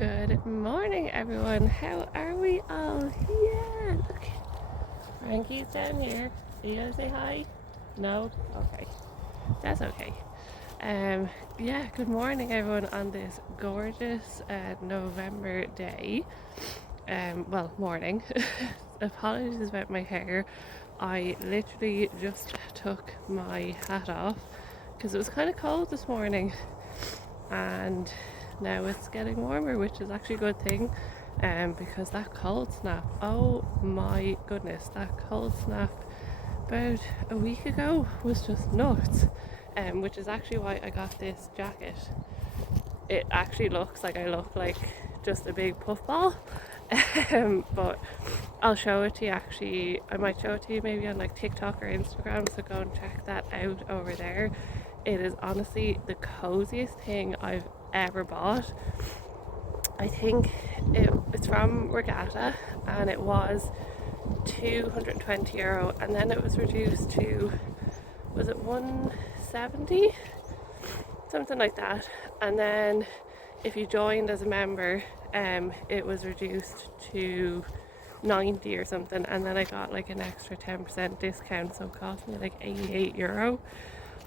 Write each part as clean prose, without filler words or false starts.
Good morning, everyone. How are we all? Yeah, look. Frankie's down here. Are you gonna say hi? No? Okay. That's okay. Um, yeah, good morning, everyone, on this gorgeous November day. Well, morning. Apologies about my hair. I literally just took my hat off because it was kind of cold this morning, and now it's getting warmer, which is actually a good thing. Because that cold snap, oh my goodness, that cold snap about a week ago was just nuts. Which is actually why I got this jacket. It actually looks like I look like just a big puffball. But I'll show it to you. Actually, I might show it to you maybe on like TikTok or Instagram, so go and check that out over there. It is honestly the coziest thing I've ever bought. I think it's from Regatta, and it was €220, and then it was reduced to, was it 170, something like that. And then if you joined as a member, it was reduced to 90 or something, and then I got like an extra 10% discount, so it cost me like €88.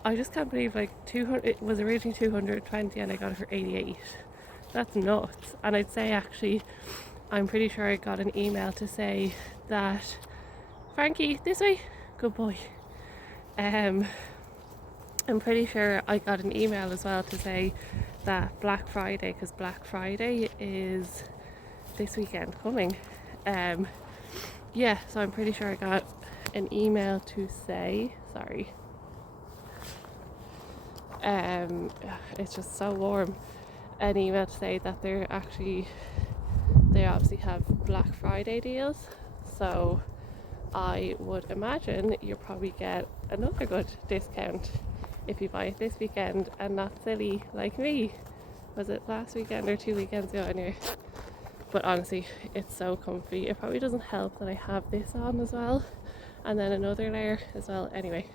I just can't believe, like, 200, it was originally 220 and I got it for 88. That's nuts. And I'd say, actually, I'm pretty sure I got an email to say that, Frankie, this way, good boy. I'm pretty sure I got an email as well to say that Black Friday, because Black Friday is this weekend coming. Yeah, so I'm pretty sure I got an email to say, sorry, it's just so warm, an email to say that they obviously have Black Friday deals. So I would imagine you'll probably get another good discount if you buy it this weekend and not silly like me. Was it last weekend or 2 weekends ago anyway? But honestly, it's so comfy. It probably doesn't help that I have this on as well, and then another layer as well. Anyway,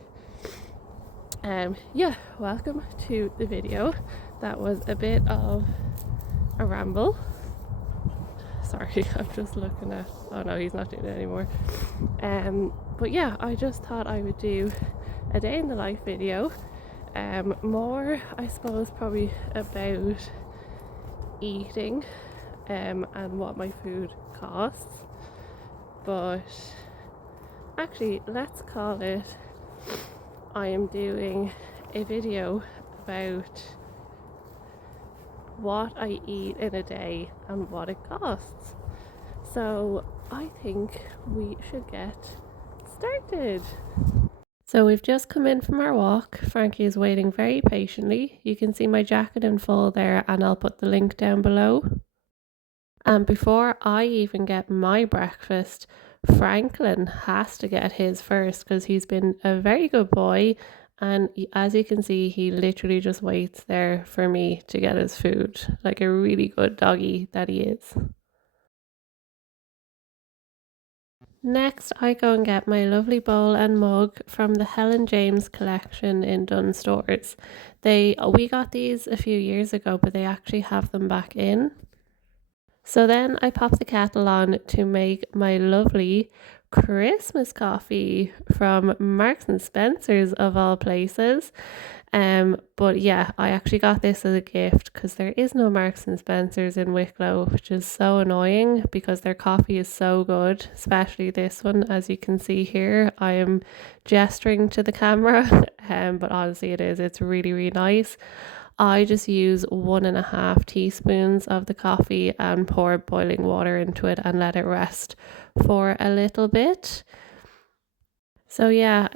yeah, welcome to the video. That was a bit of a ramble. Sorry, I'm just looking at, oh no, he's not doing it anymore. But yeah, I just thought I would do a day in the life video. More, I suppose, probably about eating and what my food costs. But actually, let's call it, I am doing a video about what I eat in a day and what it costs. So I think we should get started. So we've just come in from our walk. Frankie is waiting very patiently. You can see my jacket in full there, and I'll put the link down below. And before I even get my breakfast, Franklin has to get his first because he's been a very good boy. And as you can see, he literally just waits there for me to get his food, like a really good doggy that he is. Next, I go and get my lovely bowl and mug from the Helen James collection in Dunn Stores. We got these a few years ago, but they actually have them back in. So then I pop the kettle on to make my lovely Christmas coffee from Marks and Spencer's, of all places. But yeah, I actually got this as a gift because there is no Marks and Spencer's in Wicklow, which is so annoying because their coffee is so good, especially this one. As you can see here, I am gesturing to the camera, but honestly it's really, really nice. I just use 1.5 teaspoons of the coffee and pour boiling water into it and let it rest for a little bit. So yeah,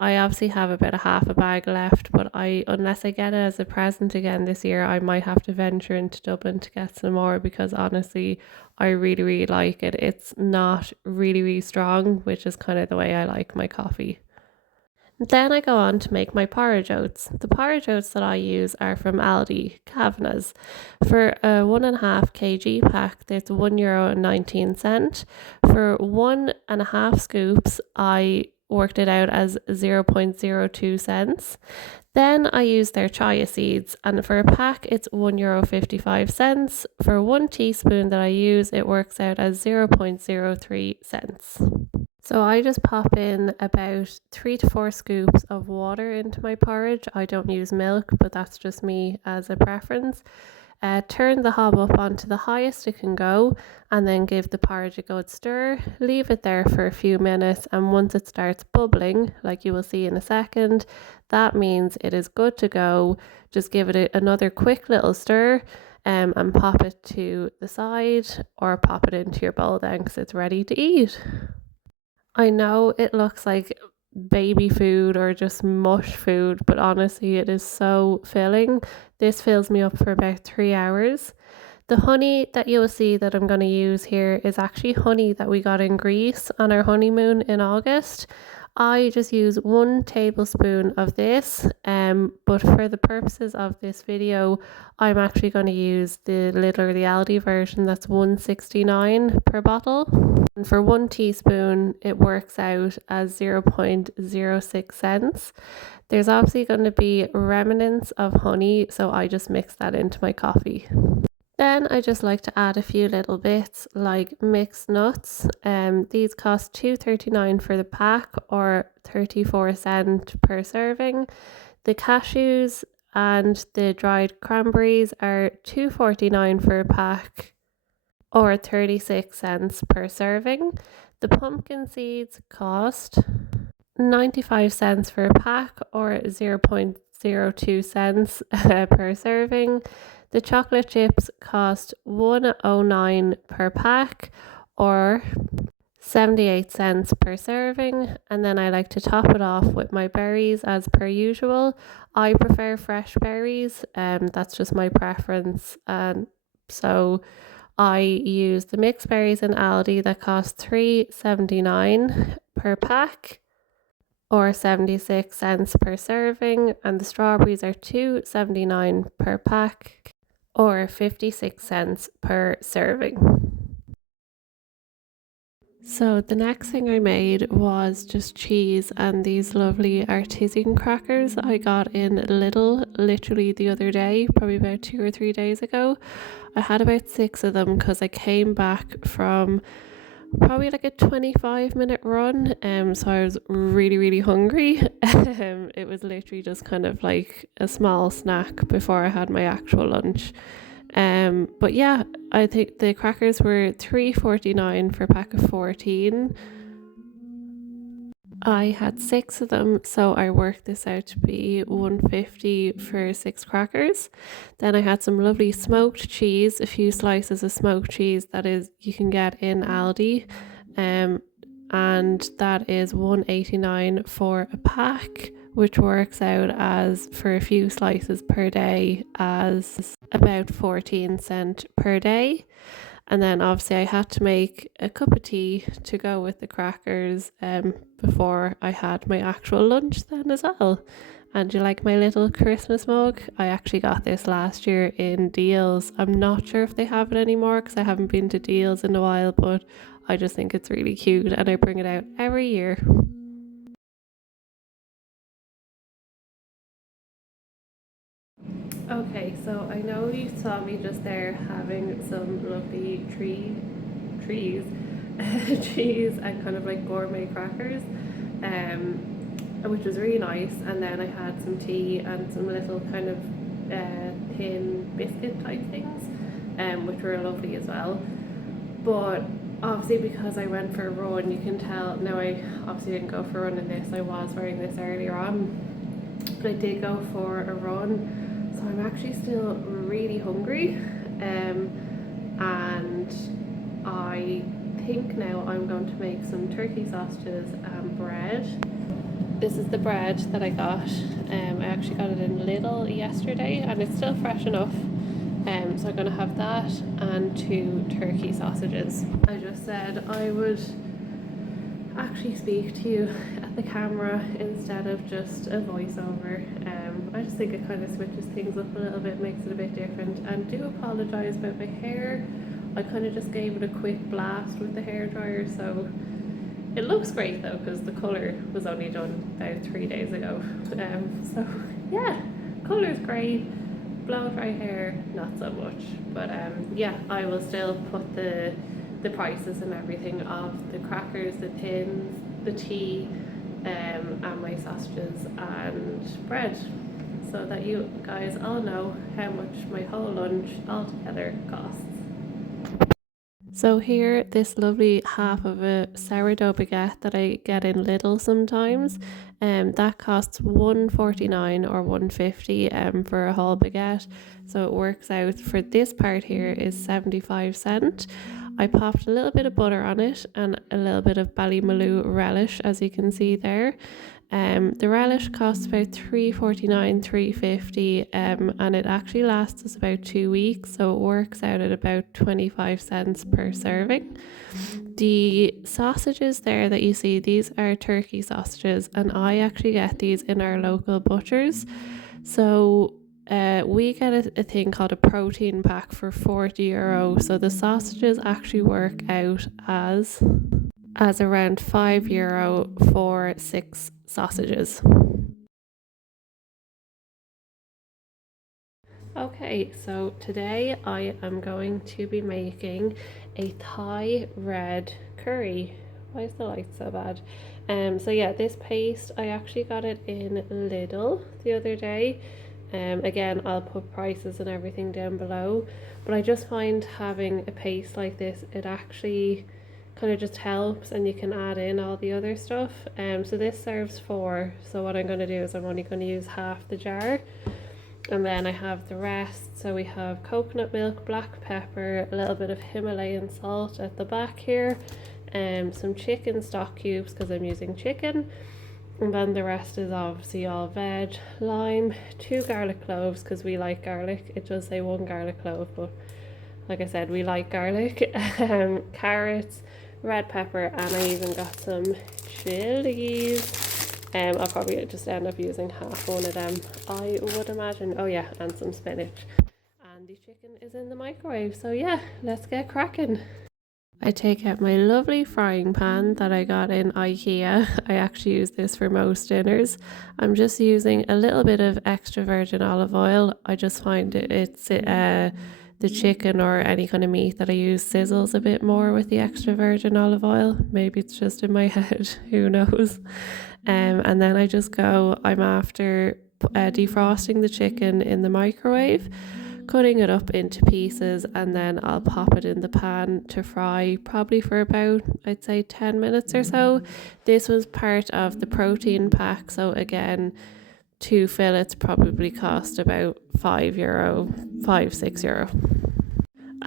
I obviously have about a half a bag left, but unless I get it as a present again this year, I might have to venture into Dublin to get some more because honestly, I really, really like it. It's not really, really strong, which is kind of the way I like my coffee. Then I go on to make my porridge oats. The porridge oats that I use are from Aldi, Kavanagh's. For a 1.5 kg pack, there's €1.19. For 1.5 scoops, I worked it out as 0.02 cents. Then I use their chia seeds, and for a pack it's €1.55. For 1 teaspoon that I use, it works out as 0.03 cents. So I just pop in about 3 to 4 scoops of water into my porridge. I don't use milk, but that's just me as a preference. Turn the hob up onto the highest it can go, and then give the porridge a good stir. Leave it there for a few minutes, and once it starts bubbling, like you will see in a second, that means it is good to go. Just give it another quick little stir, and pop it to the side, or pop it into your bowl then, because it's ready to eat. I know it looks like baby food or just mush food, but honestly, it is so filling. This fills me up for about 3 hours. The honey that you will see that I'm going to use here is actually honey that we got in Greece on our honeymoon in August. I just use 1 tablespoon of this, but for the purposes of this video, I'm actually going to use the Lidl or the Aldi version that's $1.69 per bottle. And for 1 teaspoon, it works out as 0.06 cents. There's obviously going to be remnants of honey, so I just mix that into my coffee. Then I just like to add a few little bits like mixed nuts. These cost $2.39 for the pack, or 34 cents per serving. The cashews and the dried cranberries are $2.49 for a pack, or 36 cents per serving. The pumpkin seeds cost 95 cents for a pack, or 0.02 cents per serving. The chocolate chips cost $1.09 per pack, or 78 cents per serving. And then I like to top it off with my berries as per usual. I prefer fresh berries, that's just my preference. And so I use the mixed berries in Aldi that cost $3.79 per pack, or 76 cents per serving, and the strawberries are $2.79 per pack, or 56 cents per serving. So the next thing I made was just cheese and these lovely artisan crackers I got in Lidl literally the other day, probably about 2 or 3 days ago. I had about 6 of them because I came back from probably like a 25-minute run, so I was really hungry. It was literally just kind of like a small snack before I had my actual lunch. But yeah, I think the crackers were $3.49 for a pack of 14. I had 6 of them, so I worked this out to be $1.50 for 6 crackers. Then I had some lovely smoked cheese, a few slices of smoked cheese that is you can get in Aldi, and that is $1.89 for a pack, which works out as, for a few slices per day, as about 14 cents per day. And then obviously I had to make a cup of tea to go with the crackers before I had my actual lunch then as well. And do you like my little Christmas mug? I actually got this last year in Deals. I'm not sure if they have it anymore because I haven't been to Deals in a while, but I just think it's really cute and I bring it out every year. Okay, so I know you saw me just there having some lovely trees, cheese and kind of like gourmet crackers, which was really nice. And then I had some tea and some little kind of thin biscuit type things, which were lovely as well. But obviously because I went for a run, you can tell, now I obviously didn't go for a run in this, I was wearing this earlier on, but I did go for a run. So I'm actually still really hungry, and I think now I'm going to make some turkey sausages and bread. This is the bread that I got. I actually got it in Lidl yesterday and it's still fresh enough. So I'm going to have that and 2 turkey sausages. I just said I would actually speak to you at the camera instead of just a voiceover. I just think it kind of switches things up a little bit, makes it a bit different. And do apologise about my hair. I kind of just gave it a quick blast with the hairdryer, so It looks great though because the colour was only done about 3 days ago. So yeah, colour's great. Blow dry hair, not so much. But yeah, I will still put the prices and everything of the crackers, the tins, the tea, and my sausages and bread, so that you guys all know how much my whole lunch altogether costs. So here, this lovely half of a sourdough baguette that I get in Lidl sometimes, that costs 1.49 or 1.50 for a whole baguette. So it works out for this part here is 75 cents. I popped a little bit of butter on it and a little bit of Ballymaloo relish, as you can see there. The relish costs about 3.49, 3.50, and it actually lasts us about 2 weeks, so it works out at about 25 cents per serving. The sausages there that you see, these are turkey sausages, and I actually get these in our local butchers. So we get a thing called a protein pack for €40. So the sausages actually work out as around €5 for 6 sausages. Okay, so today I am going to be making a Thai red curry. Why is the light so bad? So yeah, this paste, I actually got it in Lidl the other day. Again, I'll put prices and everything down below, but I just find having a paste like this, it actually kind of just helps, and you can add in all the other stuff. So this serves 4, so what I'm going to do is I'm only going to use half the jar, and then I have the rest. So we have coconut milk, black pepper, a little bit of Himalayan salt at the back here, some chicken stock cubes because I'm using chicken, and then the rest is obviously all veg, lime, 2 garlic cloves because we like garlic. It does say 1 garlic clove, but like I said, we like garlic. Carrots, red pepper, and I even got some chilies. I'll probably just end up using half one of them, I would imagine. Oh yeah, and some spinach. And the chicken is in the microwave, so yeah, let's get cracking. I take out my lovely frying pan that I got in IKEA. I actually use this for most dinners. I'm just using a little bit of extra virgin olive oil. I just find it's the chicken or any kind of meat that I use sizzles a bit more with the extra virgin olive oil. Maybe it's just in my head, who knows. And then I'm after defrosting the chicken in the microwave, cutting it up into pieces, and then I'll pop it in the pan to fry, probably for about, I'd say, 10 minutes or so. This was part of the protein pack, so again, 2 fillets probably cost about €5, €6,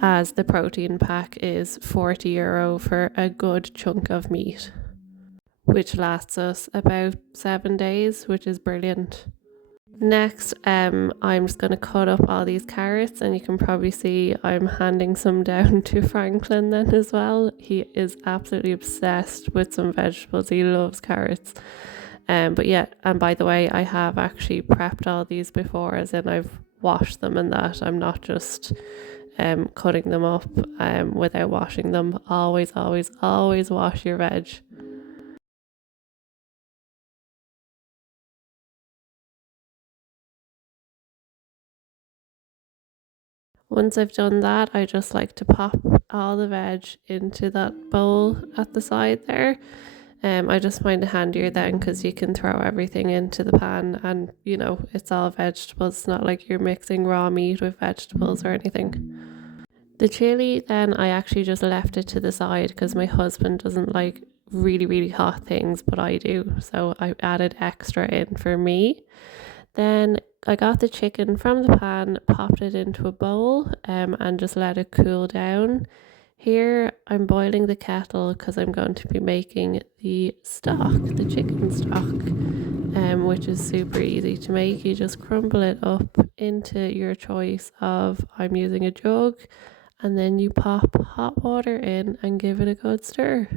as the protein pack is €40 for a good chunk of meat, which lasts us about 7 days, which is brilliant. Next, I'm just going to cut up all these carrots, and you can probably see I'm handing some down to Franklin then as well. He is absolutely obsessed with some vegetables. He loves carrots. But yeah, and by the way, I have actually prepped all these before, as in I've washed them and that. I'm not just cutting them up without washing them. Always, always, always wash your veg. Once I've done that, I just like to pop all the veg into that bowl at the side there. I just find it handier then because you can throw everything into the pan, and it's all vegetables. It's not like you're mixing raw meat with vegetables or anything. The chili, then I actually just left it to the side because my husband doesn't like really, really hot things, but I do. So I added extra in for me. Then I got the chicken from the pan, popped it into a bowl, and just let it cool down. Here I'm boiling the kettle because I'm going to be making the stock, the chicken stock, which is super easy to make. You just crumble it up into your choice of, I'm using a jug, and then you pop hot water in and give it a good stir.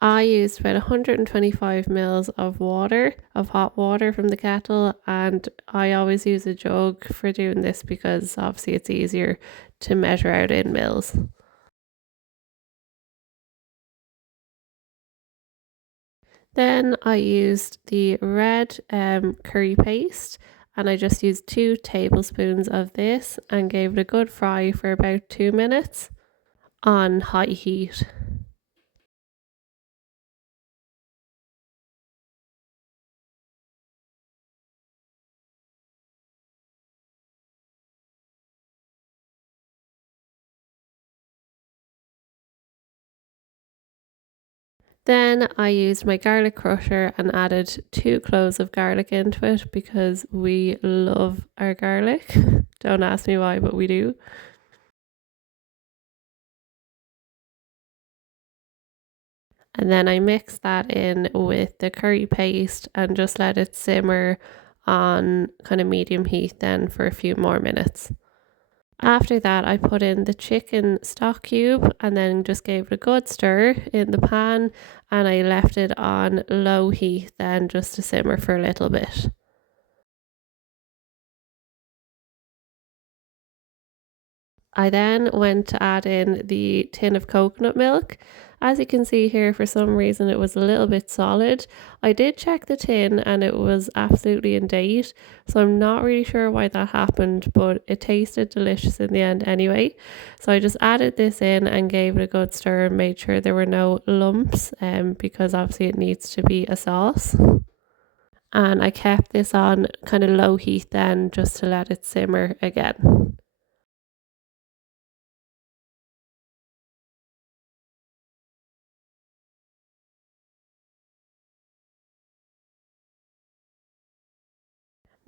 I used about 125 mils of hot water from the kettle, and I always use a jug for doing this because obviously it's easier to measure out in mils. Then I used the red curry paste, and I just used 2 tablespoons of this and gave it a good fry for about 2 minutes on high heat. Then I used my garlic crusher and added 2 cloves of garlic into it because we love our garlic. Don't ask me why, but we do. And then I mixed that in with the curry paste and just let it simmer on kind of medium heat then for a few more minutes. After that, I put in the chicken stock cube and then just gave it a good stir in the pan, and I left it on low heat then just to simmer for a little bit. I then went to add in the tin of coconut milk. As you can see here, for some reason it was a little bit solid. I did check the tin and it was absolutely in date, so I'm not really sure why that happened, but it tasted delicious in the end anyway. So I just added this in and gave it a good stir and made sure there were no lumps, because obviously it needs to be a sauce. And I kept this on kind of low heat then just to let it simmer again.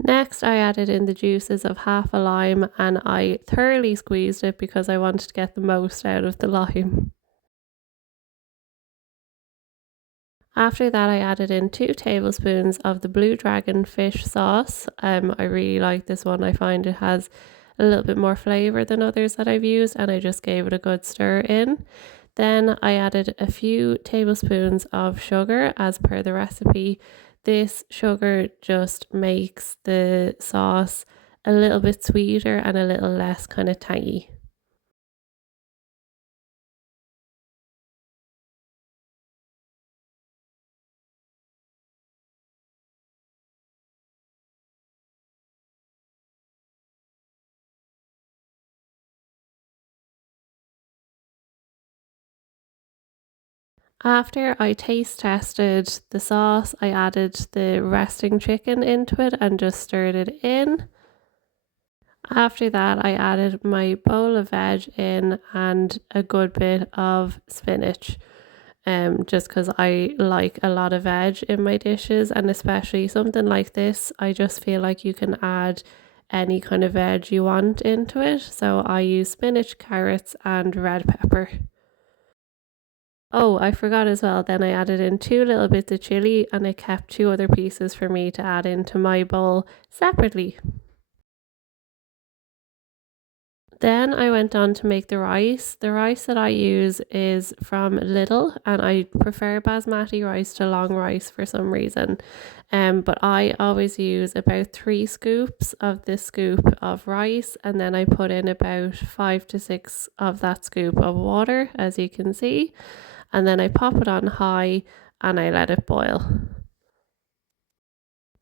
Next, I added in the juices of half a lime and I thoroughly squeezed it because I wanted to get the most out of the lime. After that, I added in 2 tablespoons of the Blue Dragon fish sauce. I really like this one. I find it has a little bit more flavour than others that I've used, and I just gave it a good stir in. Then I added a few tablespoons of sugar as per the recipe. This sugar just makes the sauce a little bit sweeter and a little less kind of tangy. After I taste tested the sauce, I added the resting chicken into it and just stirred it in. After that, I added my bowl of veg in and a good bit of spinach. Just because I like a lot of veg in my dishes, and especially something like this, I just feel like you can add any kind of veg you want into it. So I use spinach, carrots, and red pepper. Oh, I forgot as well. Then I added in 2 little bits of chili and I kept 2 other pieces for me to add into my bowl separately. Then I went on to make the rice. The rice that I use is from Lidl and I prefer basmati rice to long rice for some reason. But I always use about 3 scoops of this scoop of rice, and then I put in about 5 to 6 of that scoop of water, as you can see, and then I pop it on high and I let it boil.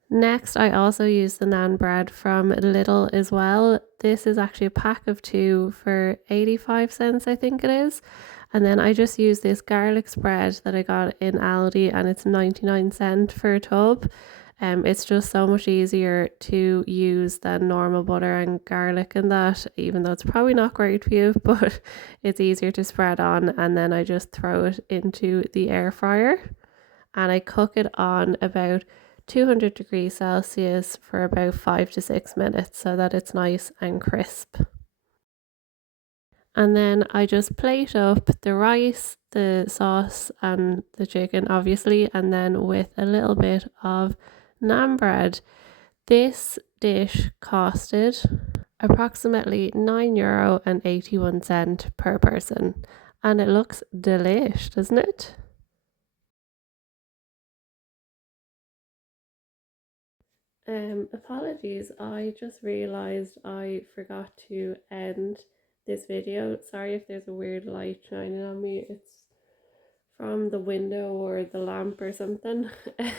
Next, I also use the naan bread from Lidl as well. This is actually a pack of 2 for 85 cents, I think it is. And then I just use this garlic spread that I got in Aldi and it's 99 cents for a tub. It's just so much easier to use than normal butter and garlic and that, even though it's probably not great for you, but it's easier to spread on. And then I just throw it into the air fryer and I cook it on about 200 degrees Celsius for about 5 to 6 minutes so that it's nice and crisp. And then I just plate up the rice, the sauce, and the chicken, obviously, and then with a little bit of naan bread. This dish costed approximately €9.81 per person, and it looks delish, doesn't it? Apologies, I just realized I forgot to end this video. Sorry if there's a weird light shining on me. It's from the window or the lamp or something.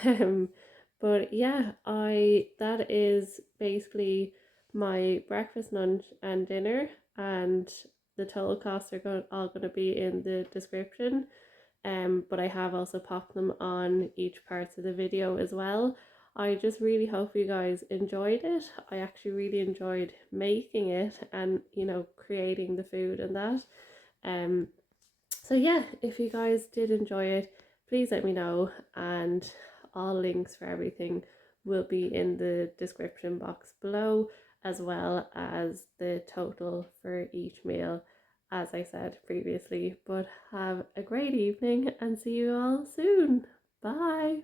um, but yeah, I that is basically my breakfast, lunch, and dinner, and the total costs are all going to be in the description. But I have also popped them on each part of the video as well. I just really hope you guys enjoyed it. I actually really enjoyed making it and creating the food and that. Um, so yeah, if you guys did enjoy it, please let me know, and all links for everything will be in the description box below, as well as the total for each meal, as I said previously. But have a great evening and see you all soon. Bye.